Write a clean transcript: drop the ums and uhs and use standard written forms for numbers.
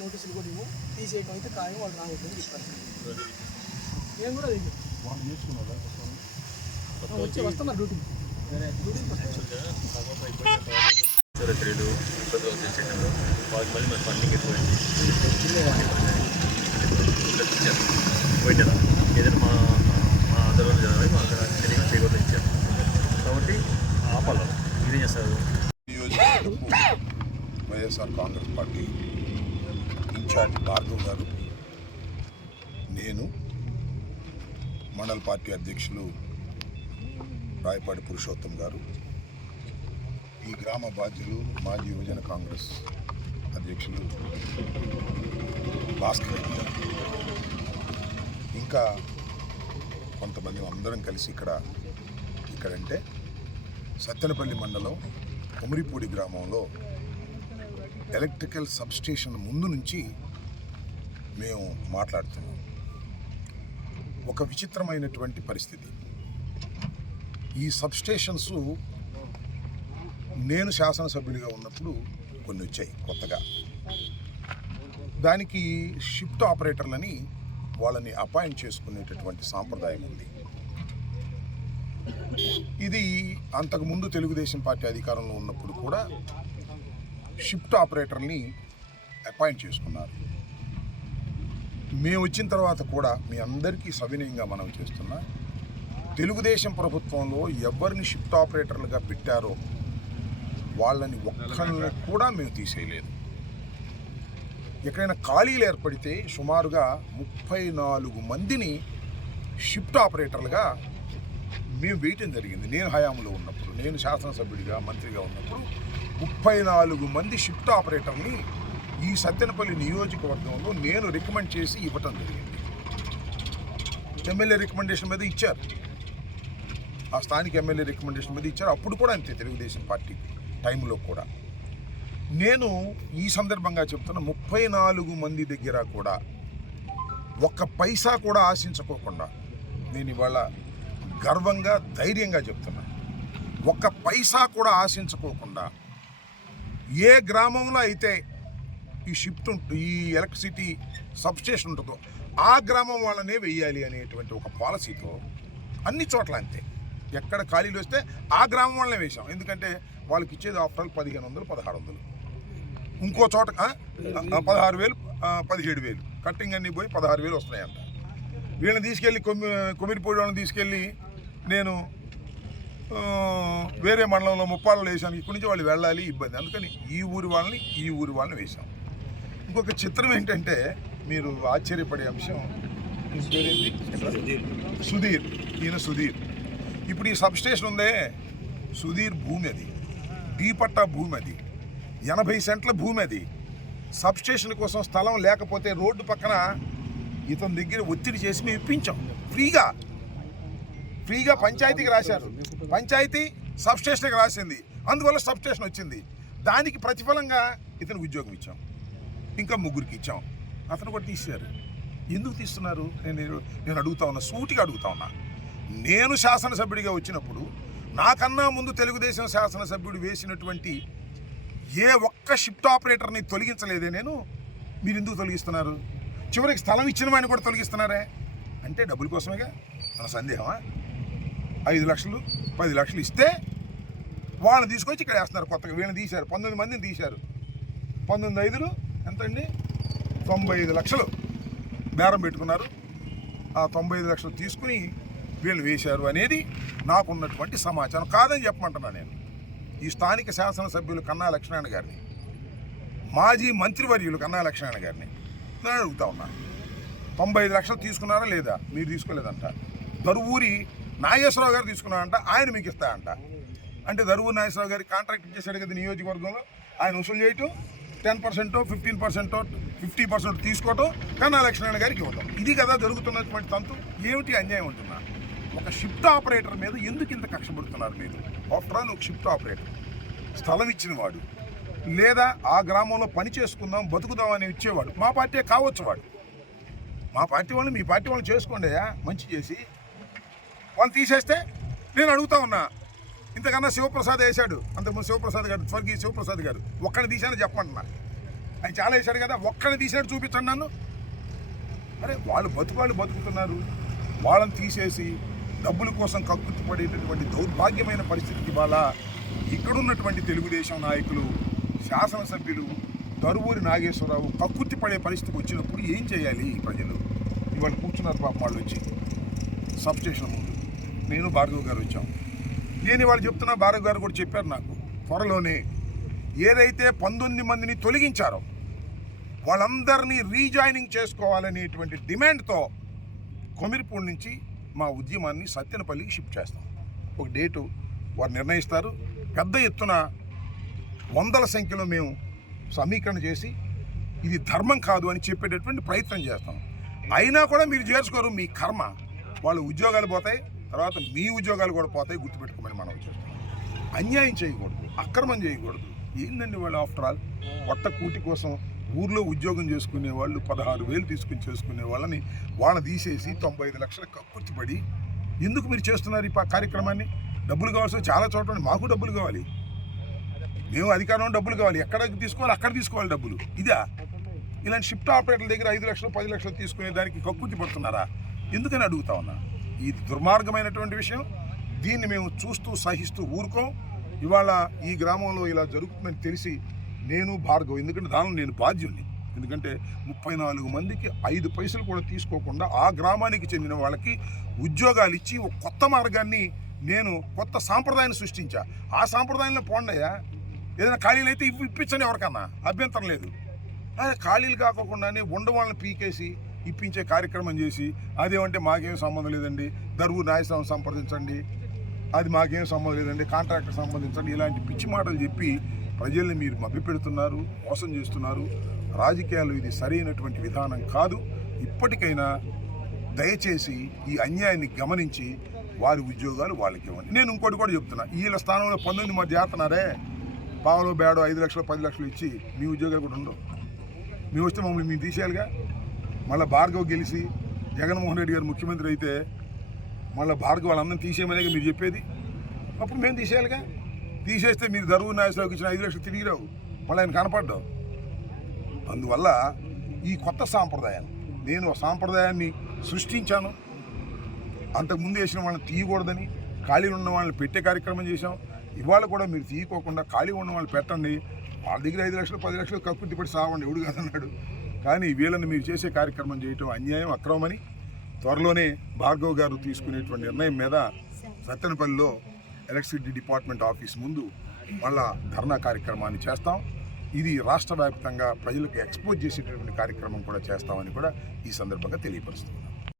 నోటీసులు కూడా ఇవ్వు, తీసేయడం అయితే ఖాయం, వాళ్ళు రావద్దని చెప్పారు. నేను కూడా వచ్చి వస్తున్నా డ్యూటీకి. చరిత్రలు వాళ్ళకి మళ్ళీ మన ఫండింగ్ ఎక్కువైంది పోయిందా ఏదైనా మా ఆధారంలో చదివి మా తెలియని చేయకుండా ఇచ్చారు కాబట్టి ఆపాలి. ఇదేం చేస్తారు? వైఎస్ఆర్ కాంగ్రెస్ పార్టీ ఇన్ఛార్జ్ భార్గవ్ గారు, నేను మండల పార్టీ అధ్యక్షులు రాయపాటి పురుషోత్తం గారు, ఈ గ్రామ బాధ్యులు మాజీ యువజన కాంగ్రెస్ అధ్యక్షులు భాస్కర్ రెడ్డి గారు, ఇంకా కొంతమంది అందరం కలిసి ఇక్కడంటే సత్తెనపల్లి మండలం కొమిరిపూడి గ్రామంలో ఎలక్ట్రికల్ సబ్స్టేషన్ ముందు నుంచి మేము మాట్లాడుతున్నాం. ఒక విచిత్రమైనటువంటి పరిస్థితి. ఈ సబ్స్టేషన్స్ నేను శాసనసభ్యుడిగా ఉన్నప్పుడు కొన్ని వచ్చాయి కొత్తగా. దానికి షిఫ్ట్ ఆపరేటర్లని వాళ్ళని అపాయింట్ చేసుకునేటటువంటి సాంప్రదాయం ఉంది. ఇది అంతకుముందు తెలుగుదేశం పార్టీ అధికారంలో ఉన్నప్పుడు కూడా షిఫ్ట్ ఆపరేటర్ని అపాయింట్ చేసుకున్నారు. మేము వచ్చిన తర్వాత కూడా మీ అందరికీ సవినయంగా మనం చేస్తున్నా, తెలుగుదేశం ప్రభుత్వంలో ఎవరిని షిఫ్ట్ ఆపరేటర్లుగా పెట్టారో వాళ్ళని ఒక్కరిని కూడా మేము తీసేయలేదు. ఎక్కడైనా ఖాళీలు ఏర్పడితే సుమారుగా 34 మందిని షిఫ్ట్ ఆపరేటర్లుగా మేము వేయటం జరిగింది. నేను హయాంలో ఉన్నప్పుడు, నేను శాసనసభ్యుడిగా మంత్రిగా ఉన్నప్పుడు 34 మంది షిఫ్ట్ ఆపరేటర్ని ఈ సత్తెనపల్లి నియోజకవర్గంలో నేను రికమెండ్ చేసి ఇవ్వటం జరిగింది. ఎమ్మెల్యే రికమెండేషన్ మీద ఇచ్చారు, ఆ స్థానిక ఎమ్మెల్యే రికమెండేషన్ మీద ఇచ్చారు. అప్పుడు కూడా అంతే, తెలుగుదేశం పార్టీ టైంలో కూడా. నేను ఈ సందర్భంగా చెప్తున్నా, 34 మంది దగ్గర కూడా ఒక్క పైసా కూడా ఆశించుకోకుండా, నేను ఇవాళ గర్వంగా ధైర్యంగా చెప్తున్నా, ఒక్క పైసా కూడా ఆశించుకోకుండా ఏ గ్రామంలో అయితే ఈ ఈ ఎలక్ట్రిసిటీ సబ్స్టేషన్ ఉంటుందో ఆ గ్రామం వాళ్ళనే వెయ్యాలి అనేటువంటి ఒక పాలసీతో అన్ని చోట్ల అంతే. ఎక్కడ ఖాళీలు వస్తే ఆ గ్రామం వాళ్ళనే వేసాం. ఎందుకంటే వాళ్ళకి ఇచ్చేది ఆఫ్టర్ ఆల్ 1500, 1600. ఇంకో చోట 16,000, 17,000 కట్టింగ్ అన్నీ పోయి 16,000 వస్తున్నాయంట. వీళ్ళని తీసుకెళ్ళి కొమిరిపూడి వాళ్ళని తీసుకెళ్ళి నేను వేరే మండలంలో ముప్పాళ్ళు వేసాను. ఇక్కడి నుంచి వాళ్ళు వెళ్ళాలి, ఇబ్బంది. అందుకని ఈ ఊరి వాళ్ళని వేసాం. ఇంకొక చిత్రం ఏంటంటే, మీరు ఆశ్చర్యపడే అంశం, సుధీర్, ఈయన సుధీర్. ఇప్పుడు ఈ సబ్స్టేషన్ ఉందే, సుధీర్ భూమి అది, డీపట్టా భూమి అది, 80 సెంట్ల భూమి అది. సబ్స్టేషన్ కోసం స్థలం లేకపోతే రోడ్డు పక్కన ఇతని దగ్గర ఒత్తిడి చేసి మేము ఇప్పించాం ఫ్రీగా పంచాయతీకి రాశారు. పంచాయతీ సబ్స్టేషన్కి రాసింది, అందువల్ల సబ్స్టేషన్ వచ్చింది. దానికి ప్రతిఫలంగా ఇతనికి ఉద్యోగం ఇచ్చాం, ఇంకా 3కి ఇచ్చాం. అతను కూడా తీశారు. ఎందుకు తీస్తున్నారు? నేను అడుగుతా ఉన్నా, సూటిగా అడుగుతా ఉన్నా. నేను శాసనసభ్యుడిగా వచ్చినప్పుడు నాకన్నా ముందు తెలుగుదేశం శాసనసభ్యుడు వేసినటువంటి ఏ ఒక్క షిఫ్ట్ ఆపరేటర్ని తొలగించలేదే నేను. మీరు ఎందుకు తొలగిస్తున్నారు? చివరికి స్థలం ఇచ్చిన వాడిని కూడా తొలగిస్తున్నారే అంటే డబ్బుల కోసమేగా. మన సందేహమా? 5 లక్షలు 10 లక్షలు ఇస్తే వాళ్ళని తీసుకొచ్చి ఇక్కడ వేస్తున్నారు. కొత్తగా వీళ్ళని తీశారు, 19 మందిని తీశారు. 19/5 ఎంతండి? 95 లక్షలు బేరం పెట్టుకున్నారు. ఆ 95 లక్షలు తీసుకుని వీళ్ళు వేశారు అనేది నాకున్నటువంటి సమాచారం. కాదని చెప్పమంటున్నా నేను. ఈ స్థానిక శాసనసభ్యులు కన్నా లక్ష్మీనారాయణ గారిని, మాజీ మంత్రివర్యులు కన్నా లక్ష్మీనారాయణ గారిని నేను అడుగుతా ఉన్నాను, 95 లక్షలు తీసుకున్నారా లేదా? మీరు తీసుకోలేదంట. దరువూరి నాగేశ్వరరావు గారు తీసుకున్నారంట, ఆయన మీకు ఇస్తాయంట. అంటే దరువు నాగేశ్వరరావు గారి కాంట్రాక్ట్ ఇచ్చేసాడు కదా నియోజకవర్గంలో, ఆయన వసూలు చేయటం 10%, 15%, 50% తీసుకోవటం, కన్నా లక్ష్మణ గారికి ఇవ్వటం. ఇది కదా జరుగుతున్నటువంటి తంతు. ఏమిటి అన్యాయం ఉంటున్నా? ఒక షిఫ్ట్ ఆపరేటర్ మీద ఎందుకు ఇంత కక్ష పెడుతున్నారు మీరు? ఆఫ్టర్ ఆల్ ఒక షిఫ్ట్ ఆపరేటర్, స్థలం ఇచ్చిన వాడు, లేదా ఆ గ్రామంలో పని చేసుకుందాం బతుకుదాం అని ఇచ్చేవాడు. మా పార్టీ కావచ్చు వాడు, మా పార్టీ వాళ్ళు మీ పార్టీ వాళ్ళు చేసుకోండి మంచి చేసి. వాళ్ళు తీసేస్తే నేను అడుగుతా ఉన్నా, ఇంతకన్నా శివప్రసాద్ వేశాడు, అంతకుముందు శివప్రసాద్ గారు, స్వర్గీయ శివప్రసాద్ గారు, ఒక్కడిని తీశాను చెప్పంటున్నా. ఆయన చాలా వేశాడు కదా, ఒక్కడిని తీసాడు చూపించండి నన్ను. అరే వాళ్ళు బతుకుతున్నారు, వాళ్ళని తీసేసి డబ్బుల కోసం కక్కుర్తి పడేటటువంటి దౌర్భాగ్యమైన పరిస్థితికి ఇవాళ ఇక్కడున్నటువంటి తెలుగుదేశం నాయకులు, శాసనసభ్యులు, దరువూరి నాగేశ్వరరావు కక్కుర్తి పడే పరిస్థితికి వచ్చినప్పుడు ఏం చేయాలి? ఈ ప్రజలు ఇవాళ కూర్చున్నారు పాపం వాళ్ళు వచ్చి సబ్స్టేషన్ ముందు. నేను భార్గవ్ గారు వచ్చాం. నేను ఇవాళ చెప్తున్నా, భార్గవ్ గారు కూడా చెప్పారు నాకు, త్వరలోనే ఏదైతే 19 మందిని తొలగించారో వాళ్ళందరినీ రీజాయినింగ్ చేసుకోవాలనేటువంటి డిమాండ్తో కొమిరిపూడి నుంచి మా ఉద్యమాన్ని సత్తెనపల్లికి షిఫ్ట్ చేస్తాం. ఒక డేటు వారు నిర్ణయిస్తారు. పెద్ద ఎత్తున వందల సంఖ్యలో మేము సమీకరణ చేసి ఇది ధర్మం కాదు అని చెప్పేటటువంటి ప్రయత్నం చేస్తాం. అయినా కూడా మీరు చేసుకోరు, మీ కర్మ. వాళ్ళ ఉద్యోగాలు పోతాయి, తర్వాత మీ ఉద్యోగాలు కూడా పోతాయి, గుర్తుపెట్టుకోమని మనం చేస్తాం. అన్యాయం చేయకూడదు, అక్రమం చేయకూడదు. ఏంటండి వాళ్ళు ఆఫ్టర్ ఆల్ పొట్ట కూటి కోసం ఊర్లో ఉద్యోగం చేసుకునే వాళ్ళు 16,000 తీసుకుని చేసుకునే వాళ్ళని తీసేసి 95 లక్షల కక్కుర్తిపడి ఎందుకు మీరు చేస్తున్నారు ఈ కార్యక్రమాన్ని? డబ్బులు కావాల్సి చాలా చోట్ల మాకు డబ్బులు కావాలి, మేము అధికారంలో డబ్బులు కావాలి, ఎక్కడ తీసుకోవాలి అక్కడ తీసుకోవాలి డబ్బులు. ఇదా ఇలాంటి షిఫ్ట్ ఆపరేటర్ల దగ్గర 5 లక్షలు 10 లక్షలు తీసుకునే దానికి కక్కుర్తి పడుతున్నారా? ఎందుకని అడుగుతా ఉన్నా. ఇది దుర్మార్గమైనటువంటి విషయం. దీన్ని మేము చూస్తూ సహిస్తూ ఊరుకోం. ఇవాళ ఈ గ్రామంలో ఇలా జరుగుతుందని తెలిసి నేను భార్గవ్, ఎందుకంటే దానిలో నేను బాధ్యుల్ని, ఎందుకంటే 34 మందికి 5 పైసలు కూడా తీసుకోకుండా ఆ గ్రామానికి చెందిన వాళ్ళకి ఉద్యోగాలు ఇచ్చి ఒక కొత్త మార్గాన్ని, నేను కొత్త సాంప్రదాయాన్ని సృష్టించా. ఆ సాంప్రదాయంలో పోండయ్యా, ఏదైనా ఖాళీలు అయితే ఇప్పించండి, ఎవరికన్నా అభ్యంతరం లేదు. అదే ఖాళీలు కాకోకుండానే వాళ్ళని పీకేసి ఇప్పించే కార్యక్రమం చేసి అదేమంటే మాకేం సంబంధం లేదండి, దరువు న్యాయస్థానం సంప్రదించండి, అది మాకేం సంబంధం లేదండి, కాంట్రాక్టర్ సంబంధించండి, ఇలాంటి పిచ్చి మాటలు చెప్పి ప్రజల్ని మీరు మభ్యపెడుతున్నారు, మోసం చేస్తున్నారు. రాజకీయాలు ఇది సరైనటువంటి విధానం కాదు. ఇప్పటికైనా దయచేసి ఈ అన్యాయాన్ని గమనించి వారి ఉద్యోగాలు వాళ్ళకి ఇవ్వండి. నేను ఇంకోటి కూడా చెప్తున్నా, వీళ్ళ స్థానంలో 19 మంది చేస్తున్నారే, పావులో బేడో 5 లక్షలు 10 లక్షలు ఇచ్చి మీ ఉద్యోగాలు కూడా ఉండవు. మేము వస్తే మమ్మల్ని మేము తీసేయాలిగా. మళ్ళీ భార్గవ్ గెలిచి జగన్మోహన్ రెడ్డి గారు ముఖ్యమంత్రి అయితే మళ్ళీ భార్గవ్ వాళ్ళందరినీ తీసేయమనే మీరు చెప్పేది. అప్పుడు మేము తీసేయాలిగా. తీసేస్తే మీరు దరువు నాగేశ్వరరావుకి ఇచ్చిన 5 లక్షలు తిరిగి రావు, మళ్ళీ ఆయన కనపడ్డావు. అందువల్ల ఈ కొత్త సాంప్రదాయాన్ని, నేను ఆ సాంప్రదాయాన్ని సృష్టించాను. అంతకుముందు వేసిన వాళ్ళని తీయకూడదని ఖాళీలు ఉన్న వాళ్ళని పెట్టే కార్యక్రమం చేశాం. ఇవాళ కూడా మీరు తీయకోకుండా ఖాళీ ఉన్న వాళ్ళని పెట్టండి. వాళ్ళ దగ్గర 5 లక్షలు 10 లక్షలు కక్కుర్తి పడి సావండి, ఎవడు కాదన్నాడు. కానీ వీళ్ళని మీరు చేసే కార్యక్రమం చేయటం అన్యాయం, అక్రమమని త్వరలోనే భార్గవ్ గారు తీసుకునేటువంటి నిర్ణయం మీద సత్తెనపల్లిలో ఎలక్ట్రిసిటీ డిపార్ట్మెంట్ ఆఫీస్ ముందు మళ్ళా ధర్నా కార్యక్రమాన్ని చేస్తాం. ఇది రాష్ట్ర వ్యాప్తంగా ప్రజలకు ఎక్స్పోజ్ చేసేటటువంటి కార్యక్రమం కూడా చేస్తామని కూడా ఈ సందర్భంగా తెలియపరుస్తున్నాం.